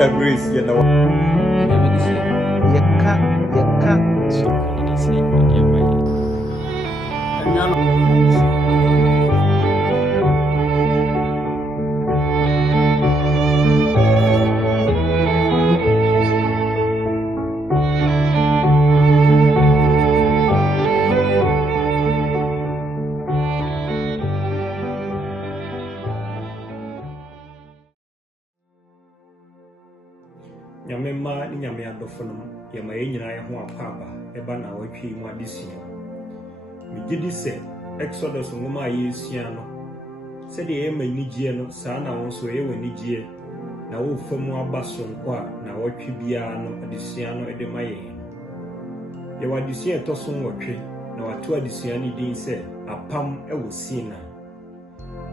Sister Grace, you know. Nyamema ni nyame adofo ya ma yenyina ye ho apaba eba na watwi mu adesia megidi se Exodus ngoma yesia no se de ye manigye no saa na won so ye wanigye na wo famu aba sonko a na watwi bia no adesia no ede ma ye ye wadesia toso nwotwe na watu adesia ni din se apam ewo Sinai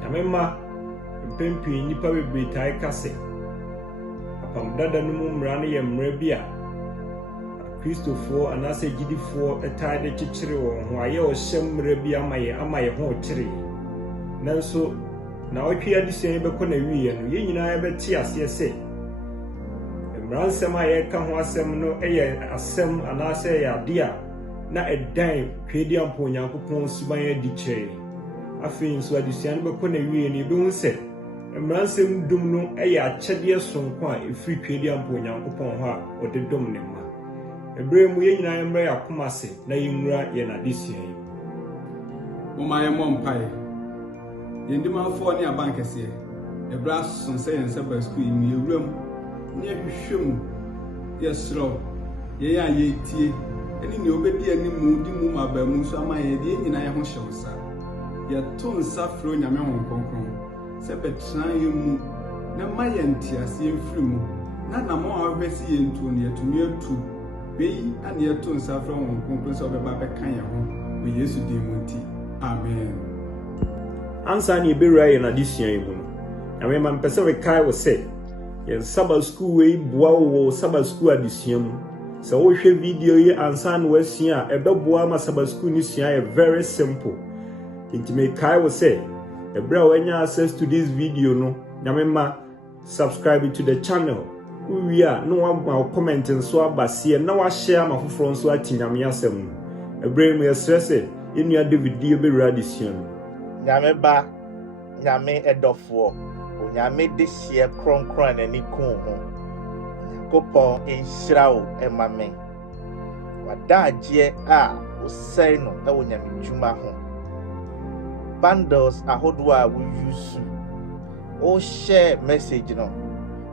nyamema mpempi nipa bebre tai kase dada no mu mra no ye mra bi a Kristofo anase gidifo etaade chichire won ho aye o hyem mra bi amaye ho chire nanso na otwe adisen be kɔ na wiye no ye nyina ye beti ase se mra nsɛm aye ka ho asɛm no eye asɛm anase ya ade a na edan twedi ampo Onyankopɔn suban adi kyerɛ afei nso adisen be kɔ na wiye no be hu sɛ Mransem dum no ɛyɛ akyɛdeɛ sonko a efiri twedi ampo Onyankopɔn ho a ɔde dom ne ma. Ebre mu ye nyina yɛmrɛ yakoma se na yɛnwura yɛ nadesia yi. Moma yɛ mɔmpae. Yɛndimafo ne abankɛse. Ebra sonse yɛn sɛ basku yi mu yɛwuram ne ahwehwem yɛsrɛ yɛyɛ a yɛtie ɛne ne obedi animu di mu ma ba mu so ama yɛde nyina yɛ ho hyɛw sa. Yɛto nsa fro nyame ho kronkron. Se betra yemu na ma yentiase yemfiri mu na namo awbesi yentu ne yatumi atu beyi ane yato nsafra won konkron so beba beka ye ho we Yesu din mu ti amen Ansa ni bewura ye na desia yi mu no na me man pese we kai wo se ye Sabbath school we boa wo Sabbath school adesia mu se wo hwe video yi ansa na wasia ebeboa ma Sabbath school ni sia ye very simple intime kai wo se Ebra when you access to this video no nyamema subscribe to the channel we are no one comment and so abase na wa share ma foforo so atinyame asem ebra me stress in your video be ready soon nyameba nyame edofo onyame de hie kronkron na ni kun ho kopon enhyira wo emame wadaagye a osai no e wonyame dwuma ho bundles ahodwa we use o share message no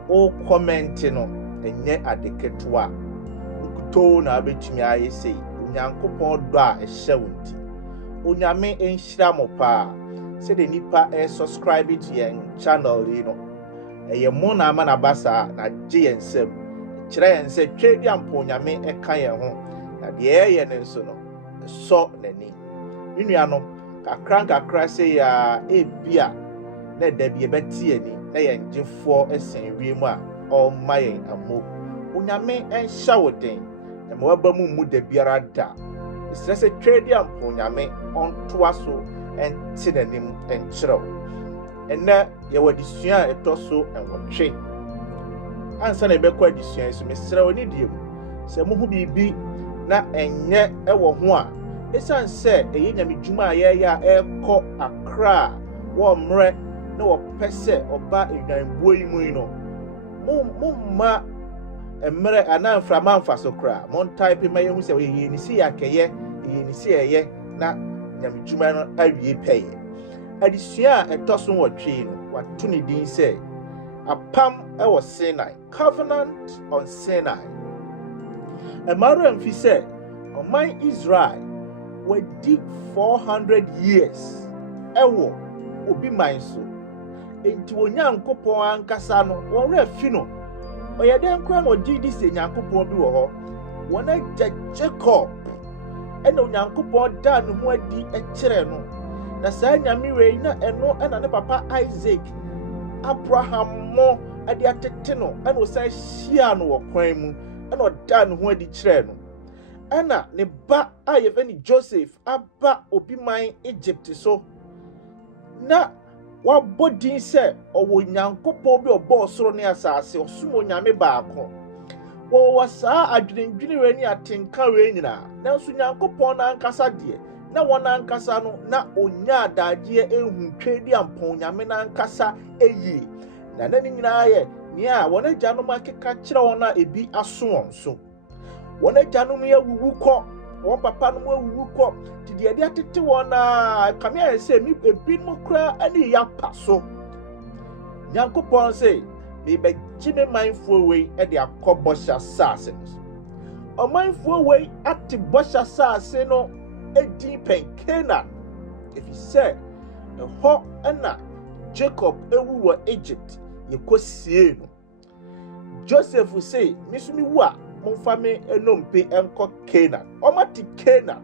o comment no enye adeketwa nkuto na abetumi aye sei onyankopon do a ehye wonti onyame enhyira mo pa se de nipa subscribe to yen channel yi no eye mo na ama na basa na gye yensem kire yense twedi ampo onyame eka yen ho na de eye ne nso no so nani inua no kakra se ya ebia na dabie beti ani na yenjefo esen wiemu a o mayen amo onyame enhya woden na mo aba mu dabiara da stress trade ampo onyame onto aso enti nanim enkyerɛw ena ye wadisua etoso enwotwe ansa na ebekɔ adisua so mesrɛ oni diem sɛ mo hu bibi na enye ɛwɔ ho a esan se eyi nyame dwuma ya ekɔ Accra wo mre na wo pese oba edwanbuo yi mu no mumma emre anamfra manfa so kra mon type ma yehu se ye ni si yakeye ye ni si eye na nyame dwuma no awie peye adisua etoso wotwe no wato ne din se apam ewo Sinai covenant on Sinai emaro amfi se oman Israel we dig 400 years ewo obi man so enti onyankopon ankasa no wonre fi no oyeden kra no didi se nyankopon bi wo ho wona Jacob ena onyankopon da no ho adi ekire no na saa nyame wei na eno ena ne papa Isaac Abraham mo adi atete no ena o san hia no wo kwan mu ena o da no ho adi kire no ana ne ba a yeveni Joseph aba obi man Egypt so na wabodin se owo nyankopon bi obo soro ne asase osumo nyame baako wo wasa adwendwene we ni atenka we nyina nanso nyankopon na ankasa de na wona ankasa no na onya adagye ehu twedi ampon nyame na ankasa eyi na nani nyina ye nia wona gyanom akeka kire wona ebi aso won so wona gyanom ye wuwukọ won papa no wuwukọ de de atete wona kame ya se mi ebi no kra ani ya paso nyankopon se me be gime mindful we e de akobosha sase o mindful we ati bosha sase no edi penkena if you say ho na Jacob ewu wo Egypt ye kosie no Joseph say misumi wu a momfa me enompe enko Canaan o mati Canaan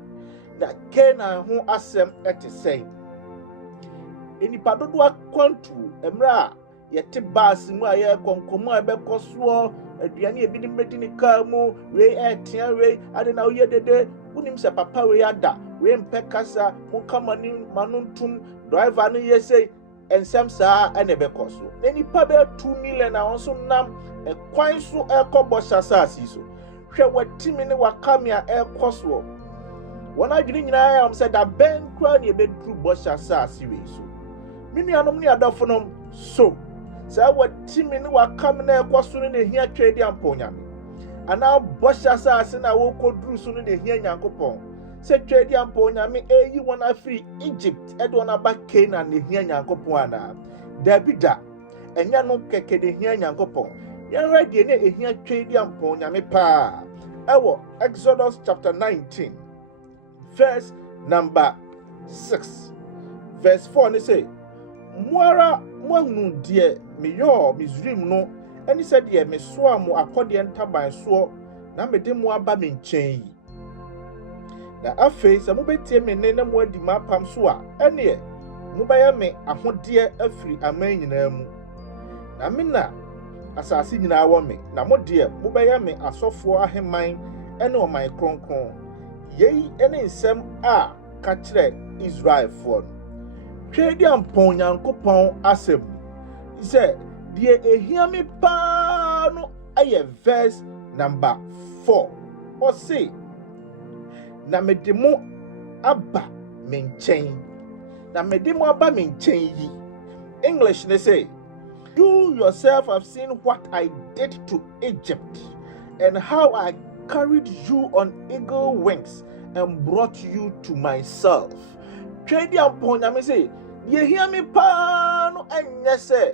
na Canaan ho asem etesen enipa dodo akwantu emra yete bas mu aye konkomo abekoso aduane ebi nim bedi ni car mu we etia we ade na oye dede unim se papa we ada we mpekasa mu kamani manuntum driver no yesei ensem saa ene bekoso enipa be 2 million na onso nam ekwan so ekobosha saasi so hwe watimi ne wakamia ekoso wona adwene nyina ya am said that ben kra ne bedru bosha saasi we so minianom ne adofonom so sa watimi ne wakam na ekoso ne hia twedi amponyame ana bosha saasi na wo kodru so ne hia nyankopon se twedi amponyame eyi wona free Egypt edo na ba Canaan ne hia nyankopon ana Davida enya no keke de hia nyankopon yan ready ne ehia twedi amponyame pa ewo Exodus chapter 19 verse number 6 verse 4 ne say muara mwanu die meyo Misrim no eni said ye mesoa mo akode ntaban so na mede mo aba me nchen yi na afei se mo betie me ne na mo adi mapam so a ene mo baya me ahode afiri aman nyina mu na me na asase nyina wo me na mo de mo baya me asofo aheman ene o man kronkron yei ene nsem a ka kire Israel for twedi ampon nyankopon asem say die ehia me pa no aye verse number 4 o say na medemo aba menchen na medemo aba menchen yi English they say you yourself have seen what I did to Egypt and how I carried you on eagle wings and brought you to myself. Twedi ampon na me say ye hear me pa no anya say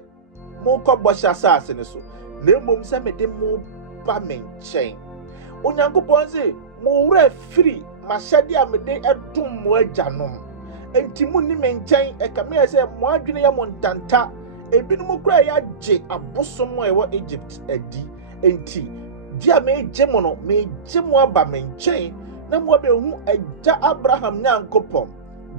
mo ko bosha sase ne so na mom se me de mo ba menchen onyankopon say mo wura free mashade amede edum mo ajanom enti mu ni menchen e kame say mo adwene ya montanta ebinum kura ya je abosom ewo Egypt adi enti dia me gemo no me gemo aba menchen na mo be hu agya Abraham nyankopon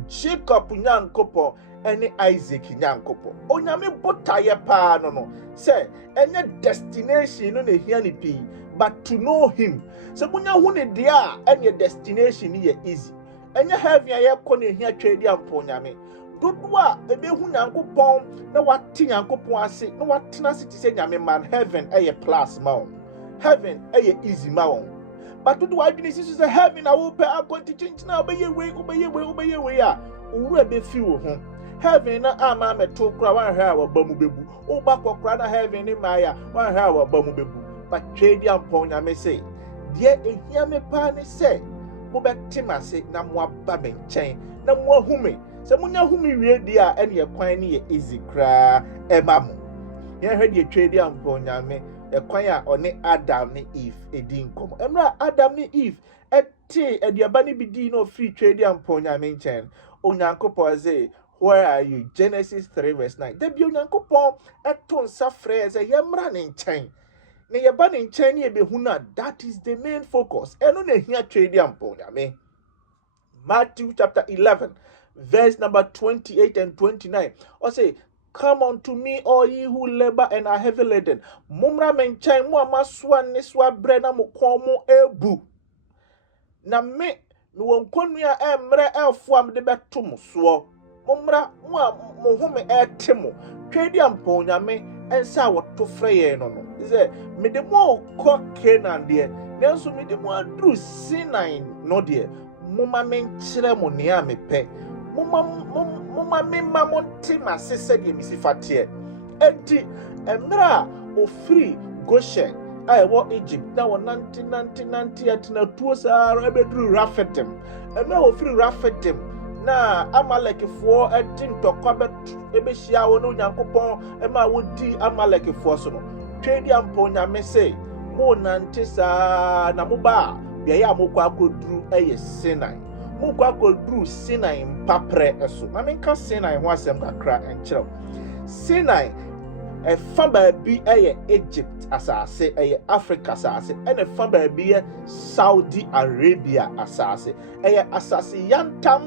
Jacob nyankopon ene Isaac nyankopon onyame botaye pa no say enye destination no na hia ni pi but to know him se bunya hu ne dia enye destination ye easy enye heaven ya ko ne hia twedi amponyame dodo a ebe hu nyankopon na wati nyankopon ase na watena ase ti se nyame man heaven eye plus ma on heaven eye easy ma on but dodo adwene si so heaven na wo pe akonti chinchina obeye we a owura be fi wo ho heaven na ama meto kra wan hwa wa bamu bebu o ba kokra na heaven ni maya wan hwa wa bamu bebu but twedi ampon nyame say die ehia me pa ne say mo betima se na mo aba me nchen na mo ahume se munya humi wie dia ene ye kwan ne ye easy kra ema mo ye hwe die twedi ampon nyame ekwan a one Adam ne Eve edin kom emra Adam ne Eve ete aduaba ne bidi no free twedi ampon nyame nchen onyankopon say where are you Genesis 3 verse 9 da bi onyankopon eto nsa frɛ say yemra ne nchen ne yeba ne nchen ne ebehu na that is the main focus eno na hia twedi ampon nyame Matthew chapter 11 verse number 28 and 29 or say come unto me all ye who labor and are heavy laden mumra menchen mu amaswa ne swa bre na mukon mu ebu na me no wonkonu a emre elfo am de beto mo so Momra mo home etemo twedi amponyame ensa woto freye no no say me de mo ko Canaan de nanso me de mo adru Sinai no de moma menkyere mo ne a mepɛ moma memma mo nte masese de misifate enti emra ofiri Goshen a ewo Egypt na wo nanti atina tuo saaro ebedru Rafidim emra ofiri Rafidim na Amalekifo ntintokwa ebehia wo no Nyankopɔn ema wodi Amalekifo so no twedi amponyame se mo nante saa na mo ba bia ya mo kwa akoduru Sinai mo kwa akoduru Sinai mpapre eso na menka Sinai ho asem kakra enkyerɛw Sinai fa baabi Egypt asase Africa asase ene fa baabi Saudi Arabia asase asase yantam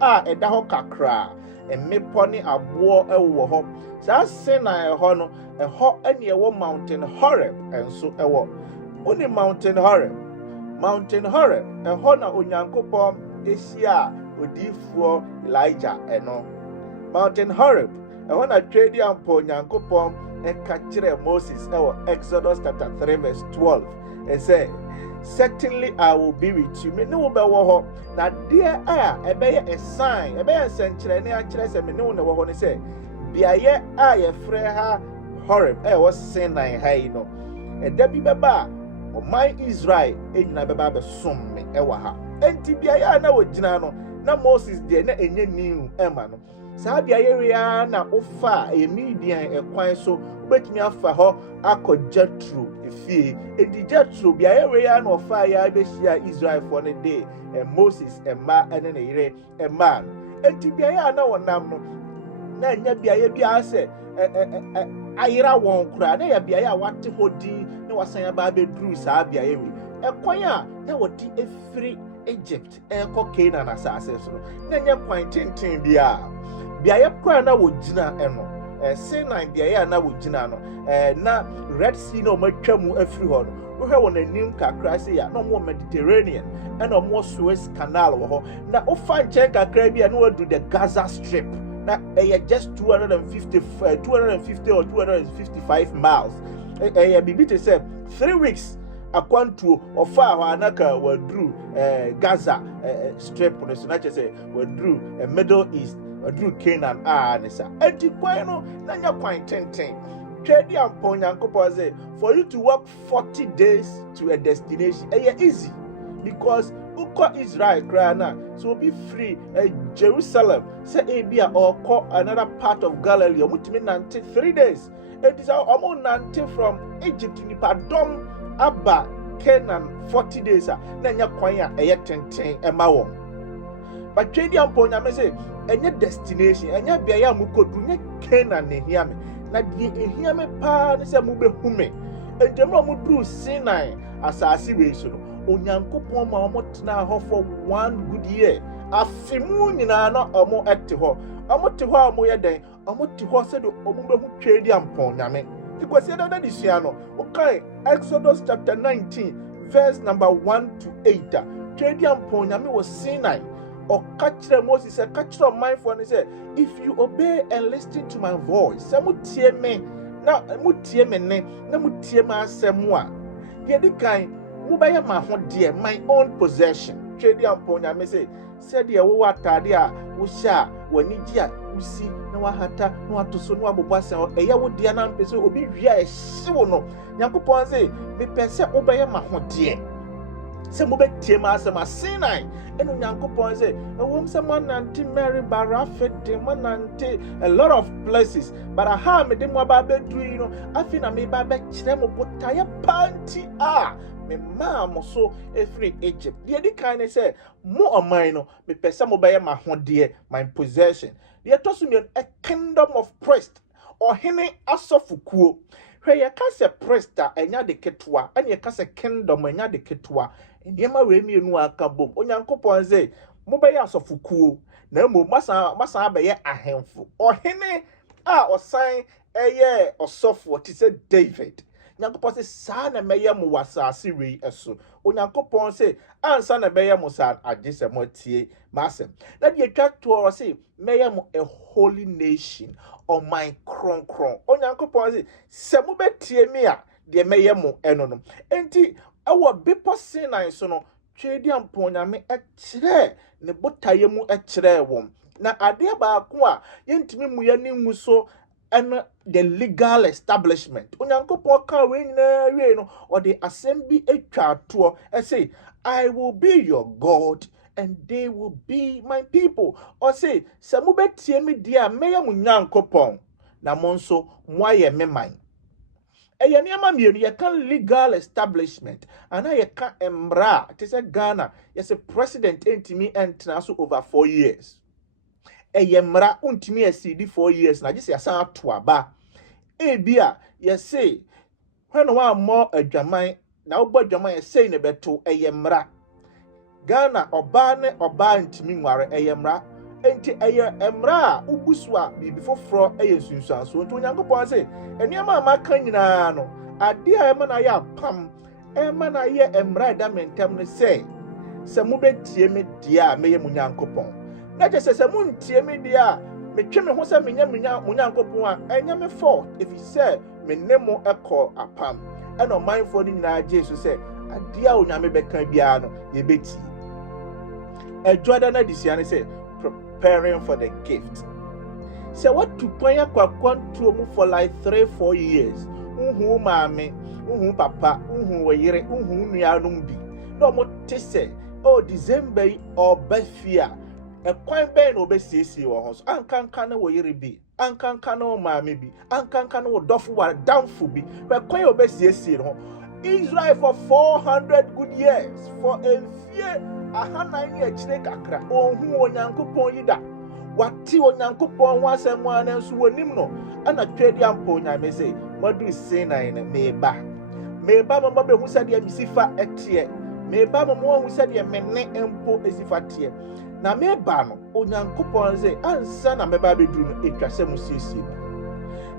a ɛda hɔ kakra emepɔ ne aboɔ ɛwɔ hɔ saa Sinai hɔ no ɛhɔ ɛne ɛwɔ Mountain Horeb enso ɛwɔ oni Mountain Horeb ɛhɔ na Onyankopɔn ehyia odiifoɔ Elijah ɛno Mountain Horeb ɛhɔ na twedi ampo Onyankopɔn ɛka kyerɛ Moses ɛwɔ Exodus chapter 3 verse 12 say certainly I will be with you. Me no be wo ho na dear ebeye a sign ebeye senkyerɛ ne akyerɛ sɛ me no na wo ho ne sɛ biaye a ye frɛ ha Horeb was Sinai ha yi no ɛda bi bɛba a ɔman Israel egyina bɛba bɛsom me ɛwɔ ha enti biaye na wo gyina no na Moses de na enye niu ɛma no saa biaye ria na ofa Midian ɛkwan so betumi afa hɔ akɔ Jethro efie edi Jethro biaye ria na ofa ya behia Israel for ne day Moses ɛma ɛne ne yere ɛma enti biaye na wɔnam no na nya biaye bia sɛ ayira won kura na ya biaye a wate hodi na wasan aba bedru saa biaye wi ɛkwan a na wodi efiri Egypt ɛkɔ Canaan asase so na nya kwan tenten bia biaye kura na wogina ɛno Sinai biaye na wogina no na Red Sea na ɔmatwa mu afiri hɔ no wohwɛ wɔ n'anim kakra se ya na ɔmo Mediterranean ɛna ɔmo Suez Canal wɔ hɔ na ofa nkyɛn kakra bia na wadu the Gaza Strip na just 250 or 255 miles bibi te say 3 weeks akwantuo ofa hɔ anaka wadru Gaza Strip no so na che say wadru Middle East wadru Canaan nisa enti kwan no na nya kwan tenten twedi ampon Nyankopɔn say for you to walk 40 days to a destination easy because uko Israel krana so be free Jerusalem say ebia or call another part of Galilee omutimi nante 3 days it is omo nante from Egypt ni padom aba Canaan 40 days na nya kwan a tenten ema won but twedi ampo nya me say enye destination enye bia ya mukodu nya Canaan ne hia me na die ehia me pa ne say mu behu me enjemro mu dru Sinai asase we so no Onyankopɔn ma ɔmo tena hɔ for 1 good year afimu nyina na ɔmo ete hɔ ɔmo te hɔ ɔmo yɛ den ɔmo te hɔ sɛ de ɔmo behu twedi ampɔn nyame because da disua no okay Exodus chapter 19 verse number 1 to 8 twedi ampɔn nyame wɔ Sinai ɔka kyerɛ Moses sɛ ka kyerɛ ɔmanfoɔ ne sɛ if you obey and listen to my voice sɛ motie me na motie me ne na motie ma asɛm a yɛdi kan mubaya ma ho de my own possession twedi ampon nyame say said ye wo atade a wo hia wani gi a usi na wahata na watoso na wabobasa eye wo de na mpese obi hwia ehyew no Nyankopɔn say me pese mubaya ma ho de se mubetie ma asema Sinai enu Nyankopɔn say ewom se manante Mary Barafet de manante a lot of places but aha me de mo ba bedui no afi na me ba be kire mo botaye panti me mom so every Egypt. The other kind of say more of mine no me pesa mo buy my home dear my possession. The toss me a kingdom of priest or hene asofukuo. Where you can say priest enya de ketua and you can say kingdom enya de ketua. And yema we me nu akabom. Onyankopɔn say mo buy asofukuo. Na mo masa be ye ahemfo. Or hene or sign eye osofu ti say David. nyankopɔn sɛ saa na mɛyɛ mo wɔ asase wei so onyankopɔn sɛ ansa na bɛyɛ mo saa agye sɛ motie m'asɛm na deɛ atwa toɔ sɛ mɛyɛ mo a holy nation ɔman kronkron onyankopɔn sɛ mobɛtie me a deɛ mɛyɛ mo ɛno no enti ɛwɔ bepɔ Sinai so no Twediampɔn Nyame ɛkyerɛ ne botaeɛ mu ɛkyerɛ wɔn na adeɛ baako a yɛntumi mu yɛ ne ngu so ɛno the legal establishment onyankopɔn ka wei nyinaa wie no ɔde asɛm bi atwa atoɔ ɛsɛ I will be your God and they will be my people ɔsɛ sɛ mobɛtie me deɛ a mɛyɛ mo nyankopɔn na mo nso moayɛ me man ɛyɛ nneɛma mmienu yɛka legal establishment ana yɛka mmara te sɛ Ghana yɛsɛ president ntumi ntena so over 4 years ɛyɛ mmara ntumi asidi 4 years na gye sɛ yɛsan ato aba ebi a yɛsɛ hwɛ no wammɔ adwaman na wobɔ adwaman yɛsɛ ne bɛto ɛyɛ mmara Ghana ɔbaa ne ɔbaa ntumi nware ɛyɛ mmara enti ɛyɛ mmara a ubusu a bibi foforɔ ɛyɛ sunsuanso nti onyankopɔn sɛ nneɛma a maka nyinaa no ade a ɛma na yɛ apam ɛma na yɛ mmara da mentam ne sɛ mobɛtie me deɛ a mɛyɛ mo nyankopɔn na kyɛ sɛ montie me deɛ a metwe me ho sɛ menyɛ mo nyankopɔn a ɛnyɛ me fault ɛfiri sɛ me ne mo ɛkɔ apam ɛna ɔmanfoɔ no nyinaa gye so sɛ ade a onyame bɛka biara no yɛbɛtie ɛdwada no adesua ne sɛ preparing for the gift. So what to point to for like 3-4 years. Mami, papa, yere, nuyanumbi. No more tese. Oh, December or Bethia. A coin ben obesi or house. Ankan kana wo yere bi. Ankan kana mami bi. Ankan kana wo dofu wa downful bi. But coin obesi no. Israel for 400 good years. For a fear. Ahana ni echire kakra ohun onyankopon yida wati onyankopon ho asɛm ana nso wonim no ana Twediampɔn Nyame sɛ madu Sinai ne meba mama behu sɛ deɛ misifa ɛteɛ meba mama hu sɛ deɛ menne empo esifa teɛ na meba no onyankopɔn sɛ ansa na meba beduru no etwa sɛ musiesie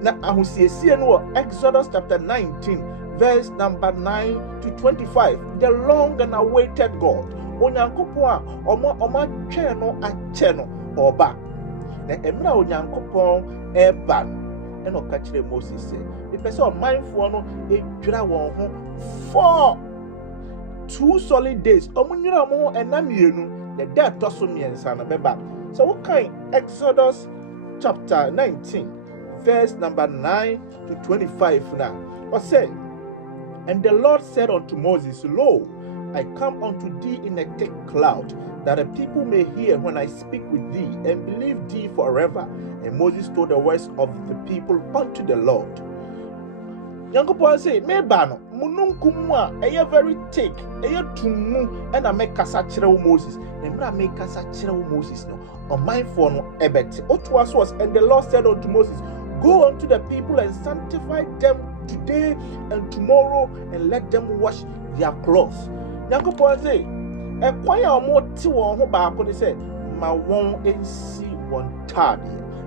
na ahosiesie no wɔ Exodus chapter 19 verse number 9 to 25 the long and awaited God onyankopɔn a ɔma twɛn no akyɛ no ɔba na emra onyankopɔn ɛba no ɛna ɔka kyerɛ Moses sɛ mepɛ sɛ ɔmanfoɔ no edwira wɔn ho for 2 solid days ɔmunwira wɔn ho ɛnam mmienu the day ɛtɔ so mmiɛnsa no bɛba so what kind Exodus chapter 19 verse number 9 to 25 now ɔsɛ and the Lord said unto Moses, Lo, I come unto thee in a thick cloud, that the people may hear when I speak with thee, and believe thee forever. And Moses told the words of the people unto the Lord. Yankopɔn say, meba no, mununkum a ɛyɛ very thick, ɛyɛ tumu, ɛna mekasa kyerɛ Moses. Emra mekasa kyerɛ Moses no, ɔmanfoɔ no ɛbɛte. Otoa so was, and the Lord said unto Moses, Go unto the people and sanctify them today and tomorrow, and let them wash their clothes. Yankopɔn say, ɛkwan a ɔmo te wɔn ho baako ne sɛ, ma wɔn ensi wɔn taade.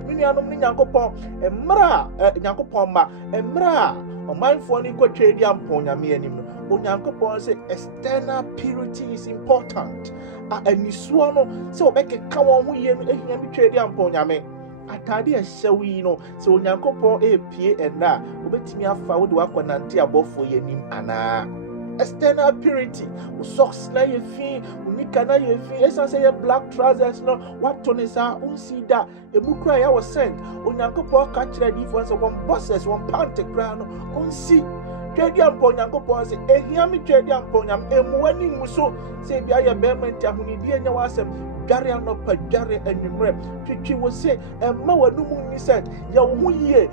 Nuanom ne Nyankopɔn, emra Nyankopɔn ma, emra ɔmanfoɔ ne kɔ Twediampɔn Nyame anim no. Onyankopɔn say external purity is important. Anisuo no sɛ ɔbɛkeka wɔn ho yie no ehia mi Twediampɔn Nyame. Atade ɛhyɛw yi no sɛ onyankopɔn epie ɛna obetumi afa wo de wakɔnante abɔfo yɛnim ana external purity socks na yɛ fi unika na yɛ fi esan sɛ yɛ black trousers no wato ne sa unsi da emu kura ya wɔ sent onyankopɔn ka kyerɛ difo sɛ wɔn bosses wɔn pant kura no unsi Twediampɔn Nyankopɔn sɛ ehia mi Twediampɔn Nyame emu wani muso sɛ bia yɛ bɛrɛ nti ahonidi enya wasɛm dware anɔpa dware anwummerɛ twitwi wo se ɛma w'anum ni sɛ yɛ wo ho yie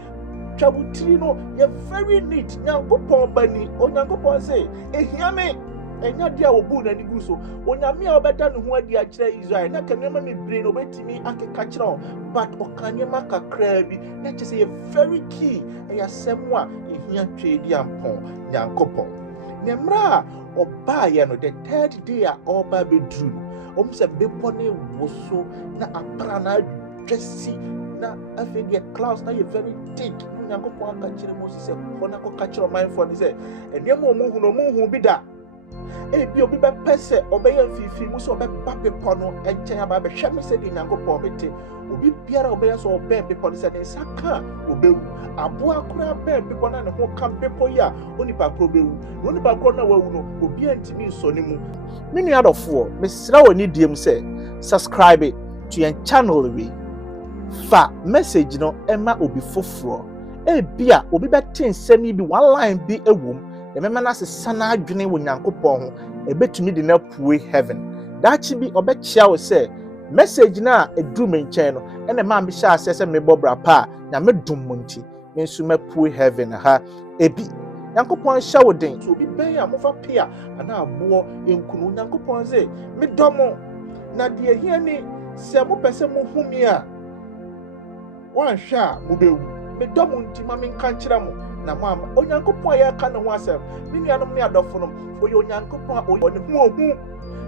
twa wo tiri no yɛ very neat Nyankopɔn bani onyankopɔn sɛ ehia me ɛnya dia wo bu na ni gu so onyame a obɛda ne ho adi akyerɛ Israel na kanema me brain obetimi akeka kyerɛ but ɔkanema kakra bi na kyerɛ sɛ yɛ very key ɛyɛ asɛm a ehia Twediampɔn Nyankopɔn ne mra ɔbaa yɛ no the third day a ɔba beduru sɛ bepɔ ne woso na apra na adwasi na afei deɛ clouds na yɛ very thick Nyankopɔn aka kyerɛ Moses sɛ kɔ ko ka kyerɛ ɔmanfoɔ ne sɛ ɛnneɛma ɔmuhu bi da ebi obi bɛpɛ sɛ ɔbɛyɛ mfifi mu sɛ ɔbɛba bepɔ no nkyɛn aba bɛhwɛ me sɛ de Nyankopɔn bɛte obi biara ɔbɛyɛ sɛ ɔbɛn bepɔ no sɛ ne nsa ka ɔbɛwu aboa koraa bɛn bepɔ no a ne ho ka bepɔ yi a onipa koro bɛwu na onipa koro no wawu no obi antimi nsɔ ne mu. Me nua adɔfoɔ mesrɛ wɔ ne diem sɛ subscribe to yɛn channel wi fa message no ɛma obi foforɔ ebia obi bɛte nsɛm yi bi one line bi ɛwom na mɛma no asesa n'adwene wɔ Nyankopɔn ho ɛbɛtumi de no apue heaven daakye bi ɔbɛkyia wo sɛ message na eduru me nkyɛn no ɛna ma me hyɛ asɛ sɛ mebɔ bra pa na me dum mo nti me nso mapue heaven ha ebi Nyankopɔn hyɛ wo den so obi bɛn a mofa pia ana aboɔ enkunu Nyankopɔn sɛ me dɔmo na deɛ hia ni sɛ mo pɛ sɛ mo hu mi a wanhwɛ a mo bɛwu me dɔmo nti ma me nka nkyerɛ mo na mo ama Onyankopɔn a yɛka ne ho asɛm me nuanom ne adɔfo no oyɛ Onyankopɔn a ɔne ho ohu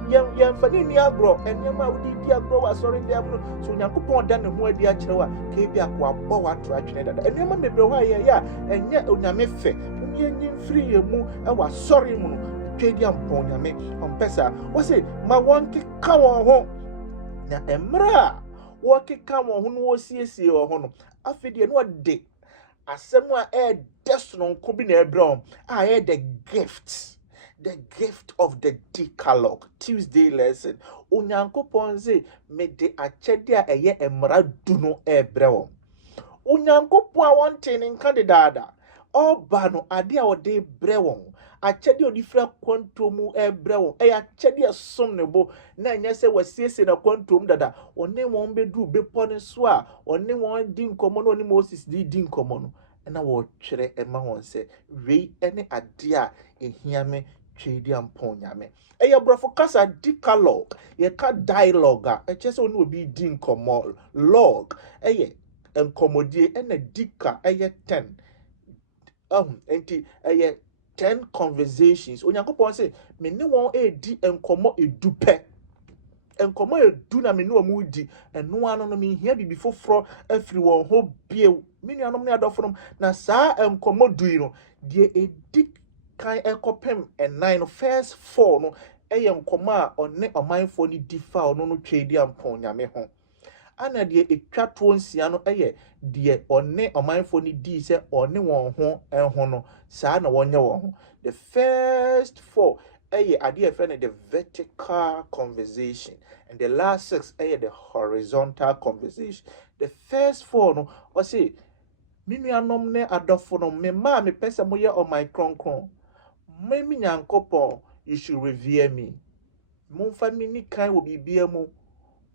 yɛn fani ni agorɔ ɛnneɛma a wodi di agorɔ wɔ asɔre deɛ mu no so Onyankopɔn da ne ho adi akyerɛ wo a ka ebi akɔ abɔ wato atwene dada ɛnneɛma bebree hɔ a yɛyɛ a ɛnyɛ Onyame fɛ yɛnyi mfiri yɛn mu ɛwɔ asɔre mu no twa di ampɔ Onyame ɔmpɛ saa wɔse ma wɔnkeka wɔn ho na mmerɛ a wɔkeka wɔn ho no wɔsiesie wɔn ho no afei deɛ no ɔde asɛm a ɛɛdɛ sononko bi na ɛbrɛ wɔn a ɛyɛ the gift of the Decalogue Tuesday lesson Onyankopɔn se me de akyɛde a ɛyɛ mmara du no ɛbrɛ wɔn Onyankopɔn a wɔnte ne nka de daada ɔba no ade a ɔde brɛ wɔn akyɛde odi fra kwantom ɛbrɛ wɔn ɛyɛ akyɛde ɛsom ne bo na ɛnyɛ sɛ wɔsiesie na kwantom dada ɔne wɔn bɛdu bepɔ ne so a ɔne wɔn di nkɔmmɔ na ɔne Moses di nkɔmmɔ no ɛna wɔtwerɛ ɛma wɔn sɛ wei ɛne ade a ehia me twedi ampɔ Nyame ɛyɛ brɔfo kasa Decalogue yɛka dialogue a ɛkyɛ sɛ ɔne obi di nkɔmmɔ log ɛyɛ nkɔmmɔdie ɛna dika ɛyɛ 10 enti ɛyɛ 10 conversations Onyankopɔn sɛ me ne wɔn edi nkɔmmɔ edu pɛ nkɔmmɔ edu na me ne wɔn di ɛno ano no me hia bibi foforɔ afiri wɔn ho bie me nuanom ne adɔfonom na saa nkɔmmɔ du yi no die edi kan ekopem ɛnan no first 4 no ɛyɛ nkɔmmɔ a ɔne ɔmanfoɔ ni di fa ɔno no twedi ampɔ Nyame ho ana deɛ etwa to nsia no ɛyɛ deɛ ɔne ɔmanfoɔ ni di sɛ ɔne wɔn ho ɛho no saa na wɔnyɛ wɔn ho the first 4 ɛyɛ adeɛ ɛfɛ no the vertical conversation and the last 6 ɛyɛ the horizontal conversation the first 4 no ɔse me nuanom ne adɔfo no me ma me pɛ sɛ moyɛ ɔman kronkron me Nyankopɔn you should revere me momfa me ni kan wɔ bibia mu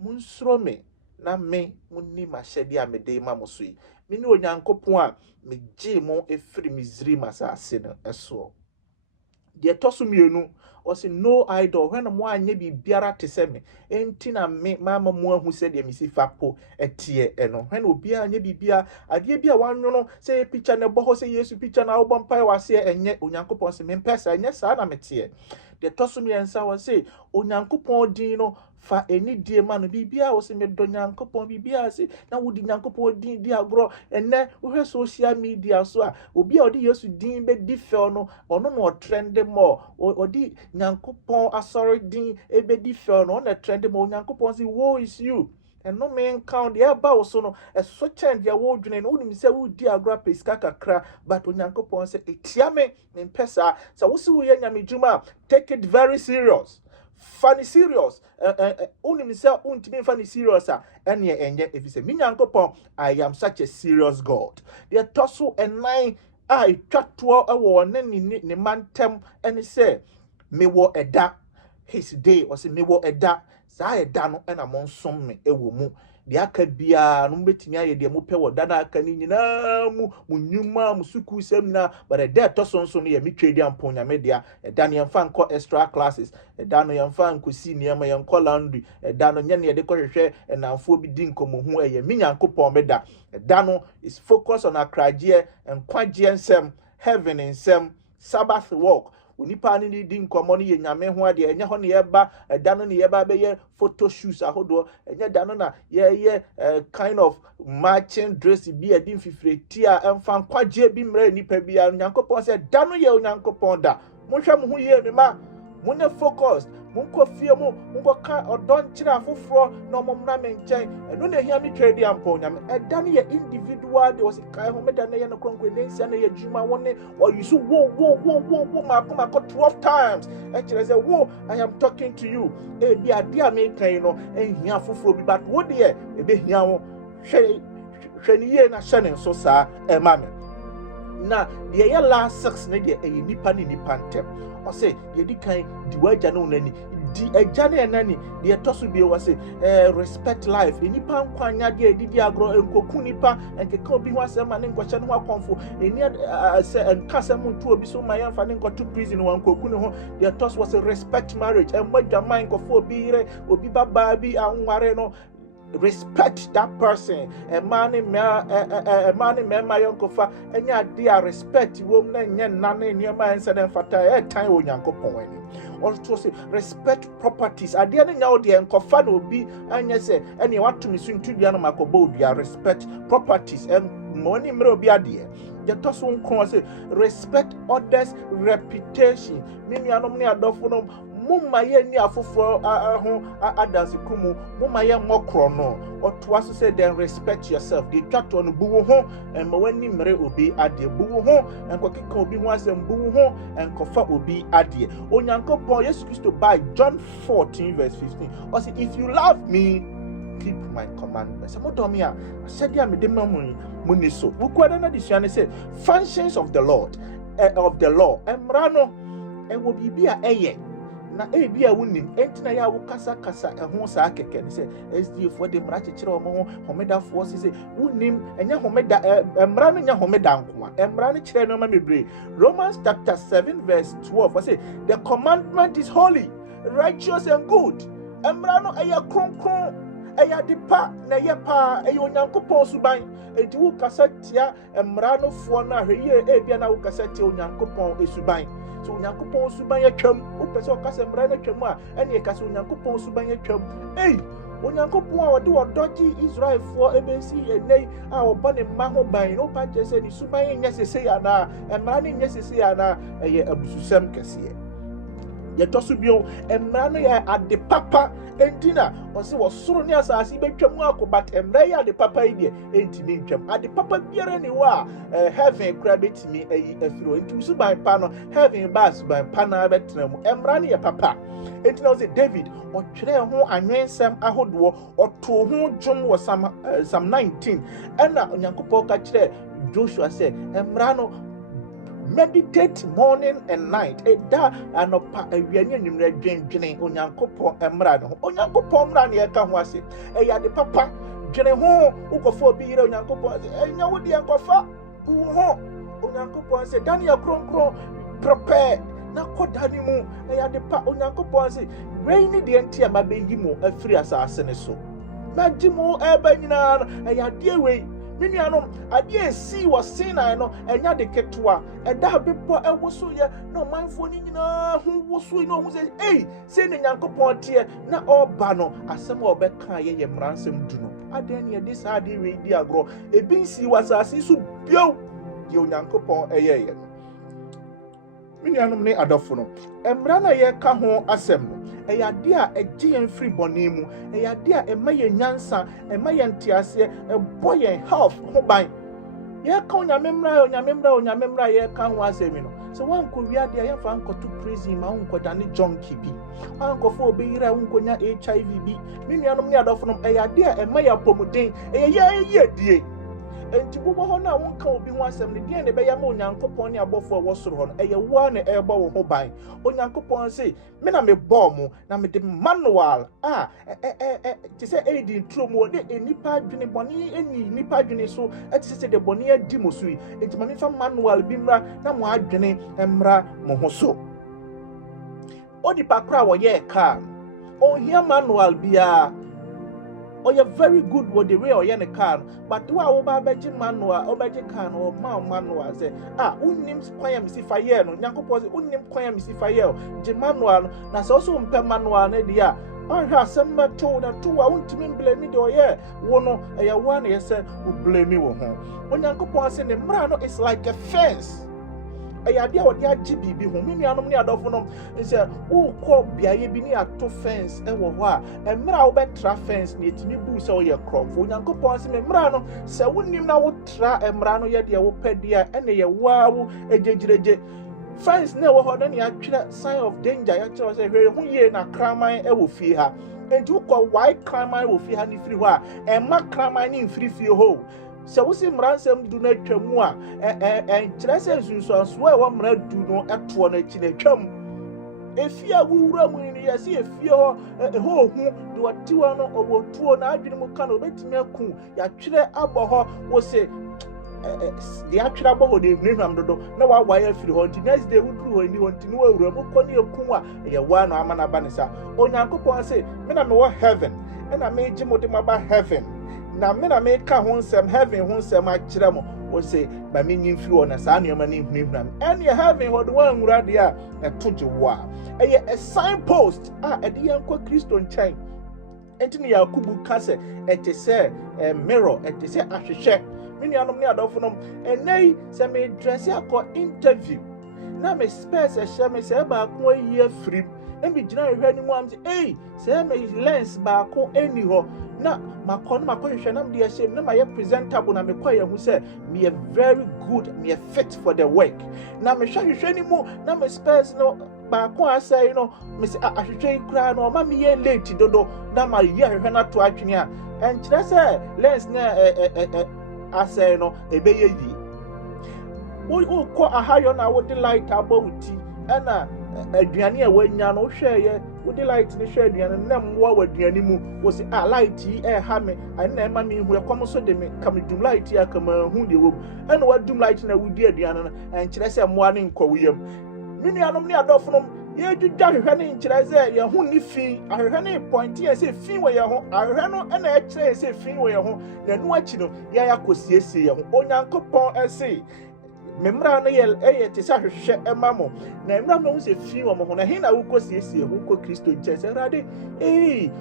monsuro me na me munni mahyɛde a mede ma mo so yi me ne Onyankopɔn a me gye mo efiri Misraim asase no ɛso deɛ toso mienu ɔse no idol when mo anye bibiara te sɛ me enti na me mama mo ahu sɛ deɛ mesi fapo ɛteɛ ɛno when obi anye bibia adeɛ bi a wanwono sɛ picture na bɔ hɔ sɛ Yesu picture na wobɔ mpae wase ɛnyɛ Onyankopɔn sɛ me mpɛsa ɛnyɛ saa na meteɛ deɛ toso miensa wɔ sɛ Onyankopɔn din no fa eni die ma no bibia wo se me do Nyankopɔn bibia se na wodi Nyankopɔn din di agro enne wo hwe social media so a obi a odi Yesu din be di fe no ono no trend more odi Nyankopɔn asori din e be di fe no na trend more Nyankopɔn say woe is you and no man count the eba wo so no e so change ya wo dwene no nim se wo di agro pesika kakra but Onyankopɔn say etia me mpesa so wo se wo ye nyame dwuma take it very serious funny serious unim say untimi funny serious a ene enye efise me Nyankopɔn I am such a serious God the toso enan a etwato ewo ne mantem ene say me wo eda his day or say me wo eda saa eda no ena monsom me ewo mu de aka bia no betimi aye de mo pɛ wo da na aka ni nyina mu nyuma mu suku sem na but the day toso nso no ye metwedi ampon Nyame dia eda no yemfa nko extra classes eda no yemfa nko si niema yenko laundry eda no nya ne de kɔhwehwɛ enamfo bi di nkomo hu eye me Nyankopɔn meda eda no is focus on akraje enkwagye nsem heaven nsem Sabbath walk onipa ne di nkomo no ye nyame ho ade enya ho ne yeba da no ne yeba be ye photo shoots ahodo enya da no na ye kind of matching dress bi edi mfifireti a emfa nkwaje bi mra nipa bi a Nyankopon se da no ye Onyankopon da monhwa mo ho ye me ma monne focus munko fie mu munko ka odon kira afoforo na omomna me nchen eno na hia me twedi ampo nyame eda ne ye individual de was kai ho meda na ye no kronkro ne nsia na ye djuma woni or you so wo ma ko 12 times e kire say wo I am talking to you e bi ade a me kan no e hia afoforo bi but wo de e be hia wo hwe ni ye na hye ne so saa e ma me na de ye last 6 ne de e nipa ni nipa ntem o say ye di kan di waja no nani di ejane nani de toso bi o say respect life nipa nkwanya de edidi agro enkoku nipa enkeka obi ho asem ma ne nkwoche ne ho akonfo eni se enkasa mu ntu obi so ma yamfa ne nkoto prison wan koku ne ho de toso was respect marriage en madwama nkofo obi ire obi baba bi anware no respect that person a man my uncle fa enya dia respect wom na nya nane niema ense den fata e tan Onyankopon ani also say respect properties ade na nya ode enkofa na obi anya se ene watumi suntu bia no makoba odua respect properties and money mre obi ade the toso nkron say respect others reputation mimi anom ne adofo no mumma ye ni afoforo ho adanse kumu mumma ye mokro no otoa so say then respect yourself de twato no buwo ho ma wani mre obi ade buwo ho enkokeka obi ho asem buwo ho enkofa obi ade Onyankopon Yesu Kristo by John 14 verse 15 or say if you love me keep my commandments amodomia asedi amedema muni so wukwada na disuane say functions of the Lord of the law emrano enwo bibia eye na bia wonim entina ya wo kasa ho saa keke ne se SDF de mra chechire omo homeda fo se wonim enya homeda mra no nya homeda nkoa mra no chire no ma mebre Romans chapter 7 verse 12 say the commandment is holy righteous and good mra no eya kronkron eya dipa na ye pa eya Onyankopon suban enti wo kasa tia mra no fo na hweye bia na wo kasa tia Onyankopon esuban so Onyankopon suban atwam wo pese o kasa mra na twam a ene kasa Onyankopon suban atwam Onyankopon a wode odoji Israel fo ebensi enei a obo ne ma ho ban no pa je se ni suban nya sese ya na mra ne nya sese ya na eye abususem kese ye toso bio mra no ya ade papa entina o se wo soro ne asase betwam akobat mra ya ade papa ide entimi ntwam ade papa biara ni wa heaven kra betimi ayi afiro enti suban pa no heaven bas ban pa na betra mu mra ne ya papa entina o se David o twere ho anwensem ahodo o to ho dwom wo Psalm 19 ena Onyankopon ka kire Joshua se mra no meditate morning and night eda anopa awiani anwumre dwendwene Onyankopon emra no Onyankopon mra ne ka ho ase eya de papa dwene ho ukofo obi yire Onyankopon enya wodi enkofa bu ho Onyankopon se Daniel kronkron prepare na kodani mu eya de pa Onyankopon se rainy de entia mabeyi mu afiri asase ne so magimo eba nyina eya de we minianom ade si wo Sinai no enya de ketwa eda bepo ewoso ye no manfo ni nyina hu woso no hu se ne Nyankopon tie na oba no asem obeka ye mransem duno ade ne de sa de we di agro ebi si wasase su bio de Onyankopon ye minianom ne adofo no emra na ye ka ho asem no eyade a eje en free bonemu eyade a emaye nyansa emaye ntiase eboye health ho ban ye ka onyamemra ye ka ho asemi no so wan ko wiade ye fa nkoto prison ma won koda ne junkie bi wan ko fo obi yira won konya HIV bi minianom ne adofo no eyade a emaye pomuden ye die enti bobo ho na won ka obi ho asem ne die ne be ya ma Onyankopon ne abofo wo soro ho no eye wo na ebo wo ho ban Onyankopon say me na me bom na me de manual ti say edi ntromo de enipa adwene boni eni nipa adwene so ti say de boni adi mosui enti ma me fa manual bi mra na mo adwene mra mo ho so odi pakra wo ye ka o hia manual bia or you're very good with the way or you can, but do our baby manual or baby can or manual say, unnamed quam si fire, no, Yankopos, unnamed quam si fire, the manual, that's also per manual, Nedia. I have some told that 2 I won't mean blame me, or yeah, one a 1 year said who blame me. When Yankopos in the Mrano is like a fence. I idea what ya GBB who me anom ne adofo say who call bia ye bi ne ato fence e wo ho a emra wo betra fence ne etimi bu se wo ye crofo Nyankopon se me mra no se wonnim na wo tra emra no ye de wo padia ene ye waawu ejegireje fence ne wo ho na ne atwere sign of danger ya kire say hwe hu ye na kraman e wo fie ha enti wo call why kraman wo fie ha ni firi ho a emma kraman ni mfiri fie ho. So we see Mransem do not chamua and Tresses so swear one mra do no at one a chum. If you will run in see if you a whole do a 2 or 2 and I didn't can obey me a coon. Yachre Abaho was say the actual about the name of the no wire free hunting. Next day, we drew and you want to know a room, Conny or Kuma, a 1 Amana Banisa. On Yanko say, men I know heaven, and I made Jim about heaven. Na me na make honsem heaven honsem akire mo wo say ba me nyim firi ona sa ne ma ne hunhunam ene heaven ho de wan wura de a etoje wo a eye a signpost e de yankwa Kristo nchen entini Yakubu ka se ete se mirror ete se ahwehwe me nuanom ne adofo nom enei se me dress akọ interview na me space e hye me se ba ko ayi afrim embi gina hwe ni mu am say se me lens ba ko eni ho na makon hwehwe na me shame na my presentable na me kwaye hu say me very good me fit for the work na me hwehwe ni mu na me space no ba ko asay no me say ahwehwe kura no ma me ye late dodo na ma ye hwehwe na to atwene a enkyere say lens na asay no ebe ye yi wo ko ahayo na wo de light abawuti na aduane a wanya no hwɛ ye wo de light ni hwɛ aduane na mwa wa aduane mu wo se light yi ha me na ma me hu ekom so de me kam dum light ya kama hu de wo na wa dum light na wo di aduane no enkyere sɛ mwa ne nkɔ wo yam me nuanom ne adɔfonom ye dwudwa hwehwɛ ne nkyere sɛ ye hu ni fi ahwehwɛ ne point ye sɛ fi wo ye ho ahwehwɛ no na ɛkyerɛ sɛ fi wo ye ho na nu akyi no ya yakosiesie ye ho Onyankopɔn ɛse memra no ye te sa hwehwɛ emamo na emra no se fi wo mo ho na he na wo kosiesie wo ko Kristo nche se rade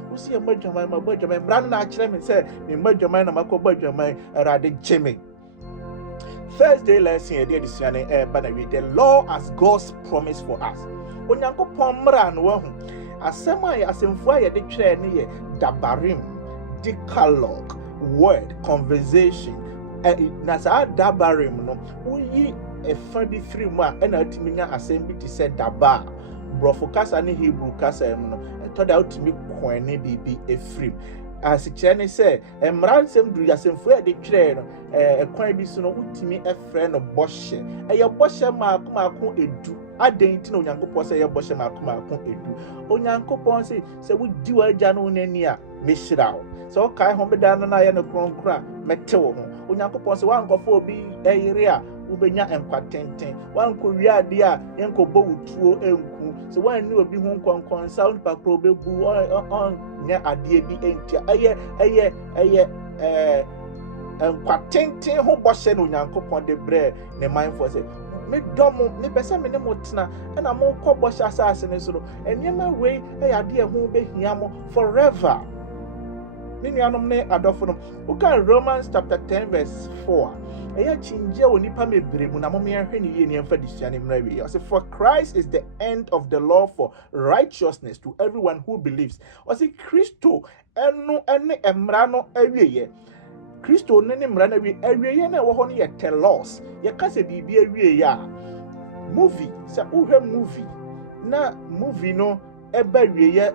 wo se madwaman mabadwaman emra no na akyerɛ me se me madwaman na makɔ badwaman rade gyeme. Thursday lesson here this morning the law as God's promise for us. Onyankopɔn mra no wo ho asɛm a asɛmfo a ye de twɛ ne ye dabarim decalogue word conversation na sa dabarim no uyi efa bi firi mu a na atimi nya asem bi ti se daba brofo kasa ne Hebrew kasa em no to da utimi kwane bibi efrim asikyere ne se emransem duru asemfo e de twere no ekwan bi so no utimi efre no bɔhye eye bɔhye maako edu aden ti na Onyankopɔn se ye bɔhye maako edu Onyankopɔn se wudi wa agya no nani a mehirawo so kai ho beda no na ye ne kronkra metewo ho Onyankopɔn se wankɔfo obi eyire a ubenya enkwatenten wankɔ wiade a yenkɔbɔ wutuo enku se wanni obi ho nkonkon sound pakro bebu on nya ade bi entia eye enkwatenten ho bɔhye no Onyankopɔn de bre ne mindful se me domo me pese me ne motena na mo kɔ bɔhye asase ne so no enema wei ade ho behia mo forever. Ninuanom ne adofo no uka Romans chapter 10 verse 4 eya chinje onipa mebremu na momye hwe ne ye ne mfa disuane mrawe ya say for Christ is the end of the law for righteousness to everyone who believes o say Kristo eno ene emra no awieye Kristo ne mra na awieye na wo ho no ye telos ye ka se bibi awieye a movie say uhwe movie na movie no eba awieye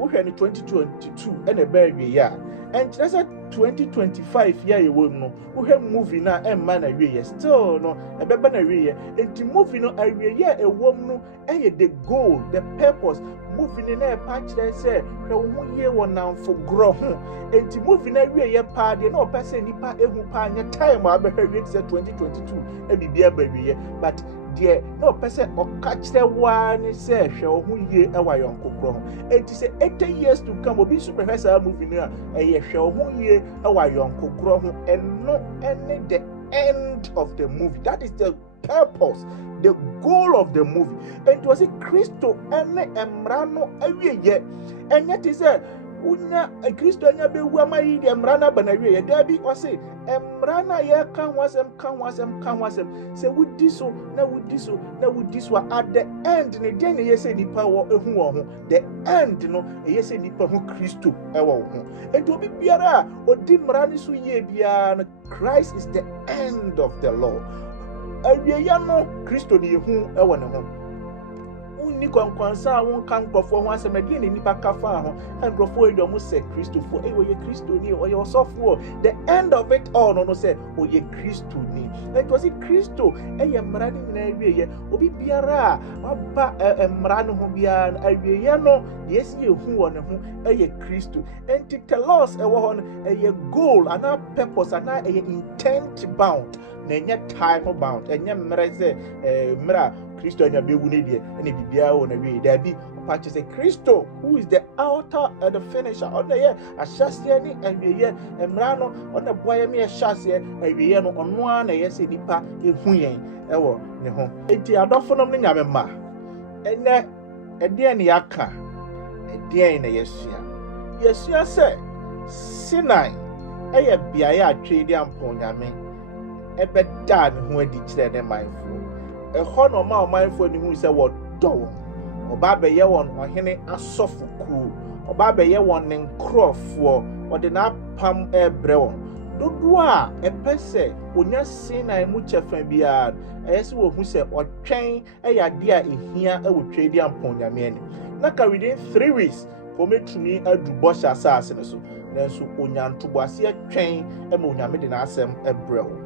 uhwe ni 2022 ene eba awieye a and that's 2025 year you no uhwe movie na emma na awieye still no ebeba na awieye enti movie no awieye ewom no eye the goal the purpose movie ni na pa kire se hwe wo ye wo namfo gro ho enti movie na awieye pa de na opese nipa ehu pa anya time abehwe awieye 2022 e bibia ba awieye but de no pese okachire wa ni se hwe wo ye ewa yonkokro ho enti se 80 years to come obi super hwesa movie no a ye hwe ho ye ewa yonkogro ho eno ene the end of the movie. That is the purpose, the goal of the movie. And it was a Christo ene emrano awiye. And yet is a unya a Christo enya be wama yi de emrana banawiye. There be or say emrana ye kan wasem say with this so na with this so na with this one at the end ne den ye say nipa wo ehu wo ho the end no ye say nipa ho Christo ewo ho. And obi biara odi mrani so ye bia Christ is the end of the law. Awiya no Christo ni ehu ewo ne ho. Unni kwankwansa won kan krofo ho asem de ne nipa kafa ho and krofo edo mo say Christo for we ye Christo ni o ye osofo. The end of it all no say o ye Christo ni. It was a Christo eye mrani na awiye obi biara aba mrani ho bia awiya no yes ye hu wo ne ho eye Christo. And to tell us ewo ho eye goal and a purpose and a intent bound na enye time bound enye mre say mra Christo anya be wu ne die ene bibia wo na wi da bi patch say Christo who is the author and the finisher on the year ashase ni awiye mra no on the boy me ashase awiye no ono a na yes nipa ehu yen ewo ne ho enti adofo no ne nyame ma ene ede ne yaka ede ne yesua say Sinai eye biaye atwe di ampon nyame ebeda ne ho adi kire ne manfo ehọ no ma manfo ne hu se wo do oba be ye won ohene asofo kru oba be ye won ne nkrofo ode na pam ebre won dodo a epese onya Sinai mu chefa bia eyese wo hu se otwen eyade a ehia ewotwe di ampon nyame ani na ka within 3 weeks kometumi adu bosha asase ne so nanso onya ntoboase atwen ema onyame de na asem ebre wo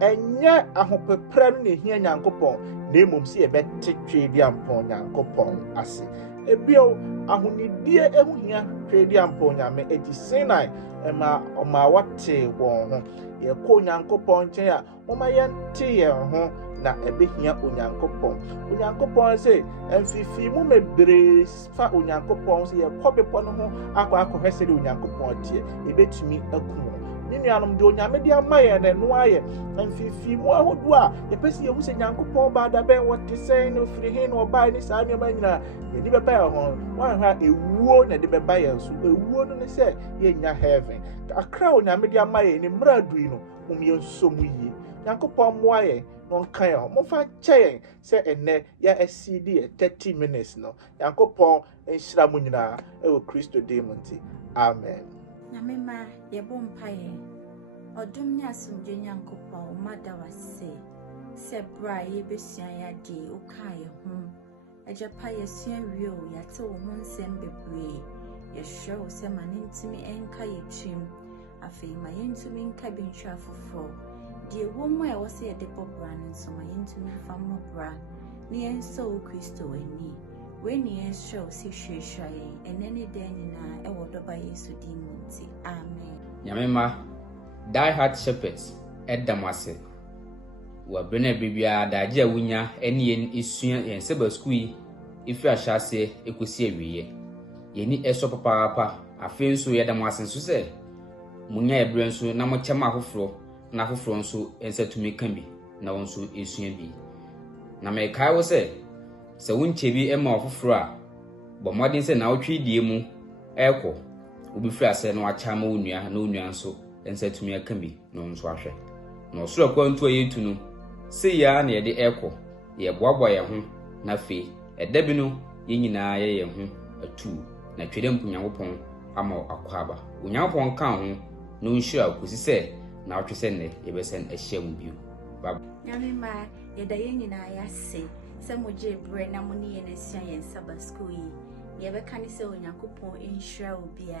enye ahopepra no ne hia nyankopon na emom se ebetetwe di ampon nyankopon ase ebio ahonidie ehu hia twe di ampon nyame eti Sinai ema oma wate won ho ye ko nyankopon nchen a oma yente ye ho na ebehia onyankopon se emfifi mu mebre fa onyankopon se ye kobepo no ho akọhwesere onyankopon tie ebetumi akum ninuanom de onyame de amaye na no aye emfifi mu ahodo a yepesi ye hu se nyankopon ba da ben wote sen no firi he no ba ni saa nyama nyina ye di beba ho wan ha ewuo na de beba ye so ewuo no ne se ye nya heaven akra onyame de amaye ni mradui no umye nsomu yi nyankopon mo aye no kan ho mo fa kye se enne ya SCD 30 minutes no nyankopon enhira mu nyina ewo Kristo demonti amen. Namema yebo mpaye odum ni asumje nyankopon mada wase se bra ye besua ya de ukaye ho ejepa yesua wio yate wo ho nsem bebre ye hwe se manintimi enka yetwim afei ma yentumi nka bintwa fofo de wo mo e wose ye de popra nso ma yentumi fa mo bra ni enso Kristo ani we ni enso si hwehwaye enene den nyina e wodoba Yesu dimunti amen. Nyamema die hard shepherds edamase wa brena bibia daje awunya ene yen esua yen seba school ifi ahase ekosi awiye yeni eso papa afi nso yedamase nso se munya ebre nso na mo chema afoforo na afoforo nso ensatumi kan bi na wonso esua bi na me kai wo se wunche bi ema afoforo a bo modin se na wotwe die mu eko obi firi ase no achama onua na onua nso ensatumi aka bi no nso ahwe no soro kwantu ayetu no se ya na ye de eko ye boaboa ye ho na fe eda bi no ye nyina ye ho atu na twede mpunyankopon ama akwaba onyankopon kan ho no nhira kosi se na atwe se ne ye besen ahia mu bio baba Nyamema yeda ye nyina ya se moje bre na muni ye na sia ye Sabbath school ye be kan se onyankopon nhira obia